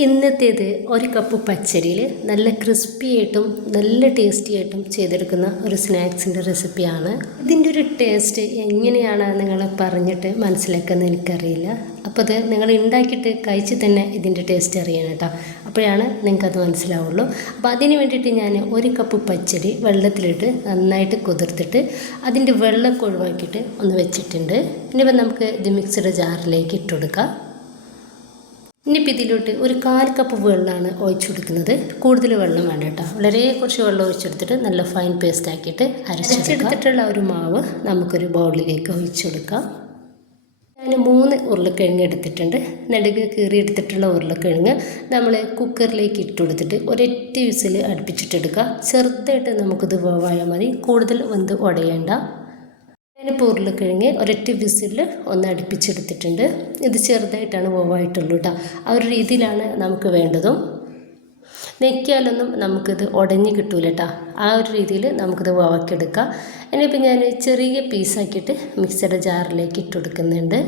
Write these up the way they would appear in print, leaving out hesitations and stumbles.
ഇന്നത്തേത് ഒരു കപ്പ് പച്ചരിയിൽ നല്ല ക്രിസ്പി ആയിട്ടും നല്ല ടേസ്റ്റി ആയിട്ടും ചെയ്തെടുക്കുന്ന ഒരു സ്നാക്സിൻ്റെ റെസിപ്പിയാണ്. ഇതിൻ്റെ ഒരു ടേസ്റ്റ് എങ്ങനെയാണ് നിങ്ങൾ പറഞ്ഞിട്ട് മനസ്സിലാക്കുന്നത് എനിക്കറിയില്ല. അപ്പോൾ അത് നിങ്ങൾ ഉണ്ടാക്കിയിട്ട് കഴിച്ച് തന്നെ ഇതിൻ്റെ ടേസ്റ്റ് അറിയണം കേട്ടോ. അപ്പോഴാണ് നിങ്ങൾക്കത് മനസ്സിലാവുള്ളൂ. അപ്പോൾ അതിന് വേണ്ടിയിട്ട് ഞാൻ ഒരു കപ്പ് പച്ചരി വെള്ളത്തിലിട്ട് നന്നായിട്ട് കുതിർത്തിട്ട് അതിൻ്റെ വെള്ളമൊക്കെ ഒഴിവാക്കിയിട്ട് ഒന്ന് വെച്ചിട്ടുണ്ട്. ഇനിയിപ്പോൾ നമുക്ക് ഇത് മിക്സിയുടെ ജാറിലേക്ക് ഇട്ട് കൊടുക്കാം. ഇനിയിപ്പോൾ ഇതിലോട്ട് ഒരു 1/4 കപ്പ് വെള്ളമാണ് ഒഴിച്ചു കൊടുക്കുന്നത്. കൂടുതൽ വെള്ളം വേണ്ട കേട്ടോ. വളരെ കുറച്ച് വെള്ളം ഒഴിച്ചെടുത്തിട്ട് നല്ല ഫൈൻ പേസ്റ്റ് ആക്കിയിട്ട് അരച്ചെടുത്തിട്ടുള്ള ഒരു മാവ് നമുക്കൊരു ബൗളിലേക്ക് ഒഴിച്ചു കൊടുക്കാം. ഞാൻ 3 ഉരുളക്കിഴങ്ങ് എടുത്തിട്ടുണ്ട്. നെടുക് കീറിയെടുത്തിട്ടുള്ള ഉരുളക്കിഴങ്ങ് നമ്മൾ കുക്കറിലേക്ക് ഇട്ട് കൊടുത്തിട്ട് ഒരൊറ്റ വിസിൽ അടുപ്പിച്ചിട്ടെടുക്കുക. ചെറുതായിട്ട് നമുക്കിത് വേവായാൽ മതി, കൂടുതൽ വെന്ത് ഉടയേണ്ട. ഞാനിപ്പോൾ ഉരുളക്കിഴങ്ങ് ഒരൊറ്റ വിസിൽ ഒന്ന് അടുപ്പിച്ചെടുത്തിട്ടുണ്ട്. ഇത് ചെറുതായിട്ടാണ് വേവായിട്ടുള്ളൂ കേട്ടോ. ആ ഒരു രീതിയിലാണ് നമുക്ക് വേണ്ടതും. നെക്കിയാലൊന്നും നമുക്കിത് ഉടഞ്ഞ് കിട്ടൂല കേട്ടോ. ആ ഒരു രീതിയിൽ നമുക്കിത് വേവാക്കിയെടുക്കാം. ഇനിയിപ്പോൾ ഞാൻ ചെറിയ പീസാക്കിയിട്ട് മിക്സിയുടെ ജാറിലേക്ക് ഇട്ട് കൊടുക്കുന്നുണ്ട്.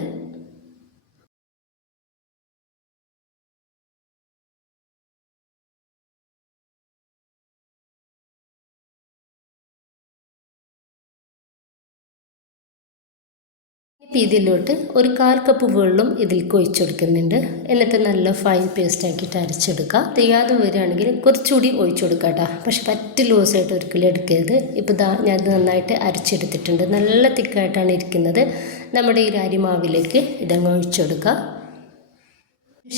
ഇപ്പം ഇതിലോട്ട് ഒരു 1/4 കപ്പ് വെള്ളം ഇതിലേക്ക് ഒഴിച്ചു കൊടുക്കുന്നുണ്ട്. എന്നിട്ട് നല്ല ഫൈൻ പേസ്റ്റ് ആക്കിയിട്ട് അരച്ചെടുക്കുക. ചെയ്യാതെ വരികയാണെങ്കിൽ കുറച്ചുകൂടി ഒഴിച്ചു കൊടുക്കുക കേട്ടോ. പക്ഷെ പറ്റ് ലൂസായിട്ട് ഒരിക്കലും എടുക്കരുത്. ഇപ്പോൾ ഞാൻ നന്നായിട്ട് അരച്ചെടുത്തിട്ടുണ്ട്. നല്ല തിക്കായിട്ടാണ് ഇരിക്കുന്നത്. നമ്മുടെ ഈ അരിമാവിലേക്ക് ഇതങ്ങ് ഒഴിച്ചു കൊടുക്കുക.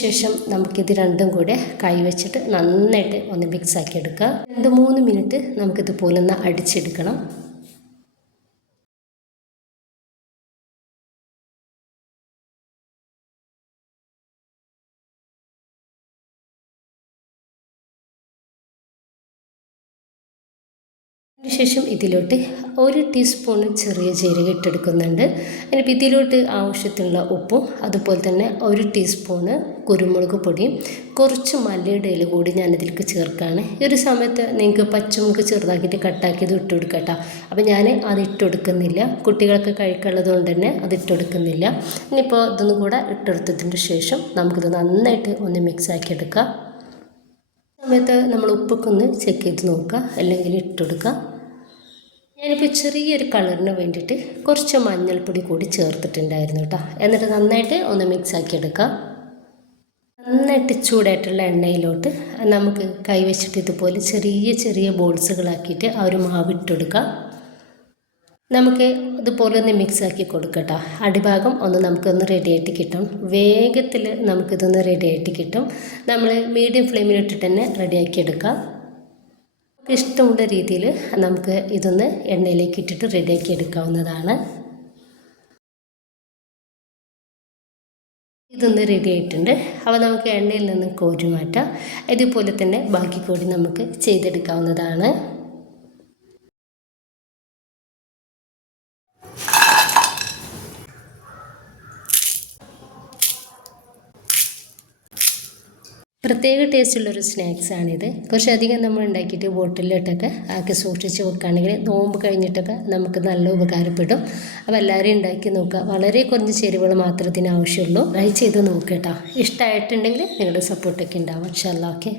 ശേഷം നമുക്കിത് രണ്ടും കൂടെ കൈ വെച്ചിട്ട് നന്നായിട്ട് ഒന്ന് മിക്സ് ആക്കി എടുക്കുക. 2-3 മിനിറ്റ് നമുക്കിതുപോലെ ഒന്ന് അടിച്ചെടുക്കണം. അതിനുശേഷം ഇതിലോട്ട് 1 ടീസ്പൂൺ ചെറിയ ജീരകം ഇട്ടെടുക്കുന്നുണ്ട്. ഇനിയിപ്പോൾ ഇതിലോട്ട് ആവശ്യത്തിനുള്ള ഉപ്പും അതുപോലെ തന്നെ 1 ടീസ്പൂണ് കുരുമുളക് പൊടിയും കുറച്ച് മല്ലിയുടെ ഇല കൂടി ഞാനിതിലേക്ക് ചേർക്കുകയാണ്. ഈ ഒരു സമയത്ത് നിങ്ങൾക്ക് പച്ചമുളക് ചെറുതാക്കിയിട്ട് കട്ടാക്കിയത് ഇട്ട് കൊടുക്കാം കേട്ടോ. അപ്പോൾ ഞാൻ അത് ഇട്ടെടുക്കുന്നില്ല, കുട്ടികൾക്ക് കഴിക്കാനുള്ളത് കൊണ്ട് തന്നെ അത് ഇട്ടെടുക്കുന്നില്ല. ഇനിയിപ്പോൾ ഇതൊന്നും കൂടെ ഇട്ടെടുത്തതിന് ശേഷം നമുക്കിത് നന്നായിട്ട് ഒന്ന് മിക്സ് ആക്കി എടുക്കാം. സമയത്ത് നമ്മൾ ഉപ്പൊക്കെ ഒന്ന് ചെക്ക് ചെയ്ത് നോക്കുക, അല്ലെങ്കിൽ ഇട്ടുകൊടുക്കുക. ഞാനിപ്പോൾ ചെറിയൊരു കളറിന് വേണ്ടിയിട്ട് കുറച്ച് മഞ്ഞൾപ്പൊടി കൂടി ചേർത്തിട്ടുണ്ടായിരുന്നു കേട്ടോ. എന്നിട്ട് നന്നായിട്ട് ഒന്ന് മിക്സ് ആക്കി എടുക്കുക. നന്നായിട്ട് ചൂടായിട്ടുള്ള എണ്ണയിലോട്ട് നമുക്ക് കൈവച്ചിട്ട് ഇതുപോലെ ചെറിയ ചെറിയ ബോൾസുകളാക്കിയിട്ട് ആ ഒരു മാവ് ഇട്ടുകൊടുക്കുക. നമുക്ക് ഇതുപോലെ ഒന്ന് മിക്സ് ആക്കി കൊടുക്കട്ടോ. അടിഭാഗം ഒന്ന് നമുക്കൊന്ന് റെഡിയായിട്ട് കിട്ടും. വേഗത്തിൽ നമുക്കിതൊന്ന് റെഡിയായിട്ട് കിട്ടും. നമ്മൾ മീഡിയം ഫ്ലെയിമിലിട്ടിട്ട് തന്നെ റെഡിയാക്കി എടുക്കാം. ഇഷ്ടമുള്ള രീതിയിൽ നമുക്ക് ഇതൊന്ന് എണ്ണയിലേക്ക് ഇട്ടിട്ട് റെഡിയാക്കി എടുക്കാവുന്നതാണ്. ഇതൊന്ന് റെഡി ആയിട്ടുണ്ട്. അപ്പോൾ നമുക്ക് എണ്ണയിൽ നിന്ന് കോരി മാറ്റാം. ഇതുപോലെ തന്നെ ബാക്കി കൂടി നമുക്ക് ചെയ്തെടുക്കാവുന്നതാണ്. പ്രത്യേക ടേസ്റ്റുള്ളൊരു സ്നാക്സാണിത്. കുറച്ചധികം നമ്മൾ ഉണ്ടാക്കിയിട്ട് ബോട്ടിലിട്ടൊക്കെ ആക്കി സൂക്ഷിച്ച് വെക്കുകയാണെങ്കിൽ നോമ്പ് കഴിഞ്ഞിട്ടൊക്കെ നമുക്ക് നല്ല ഉപകാരപ്പെടും. അപ്പോൾ എല്ലാവരും ഉണ്ടാക്കി നോക്കുക. വളരെ കുറഞ്ഞ ചേരുവകൾ മാത്രമേ ഇതിന് ആവശ്യമുള്ളൂ. ട്രൈ ചെയ്ത് നോക്കുക കേട്ടോ. ഇഷ്ടമായിട്ടുണ്ടെങ്കിൽ നിങ്ങളുടെ സപ്പോർട്ടൊക്കെ ഉണ്ടാവും. ഇൻഷാ അല്ലാഹ്. ഓക്കെ.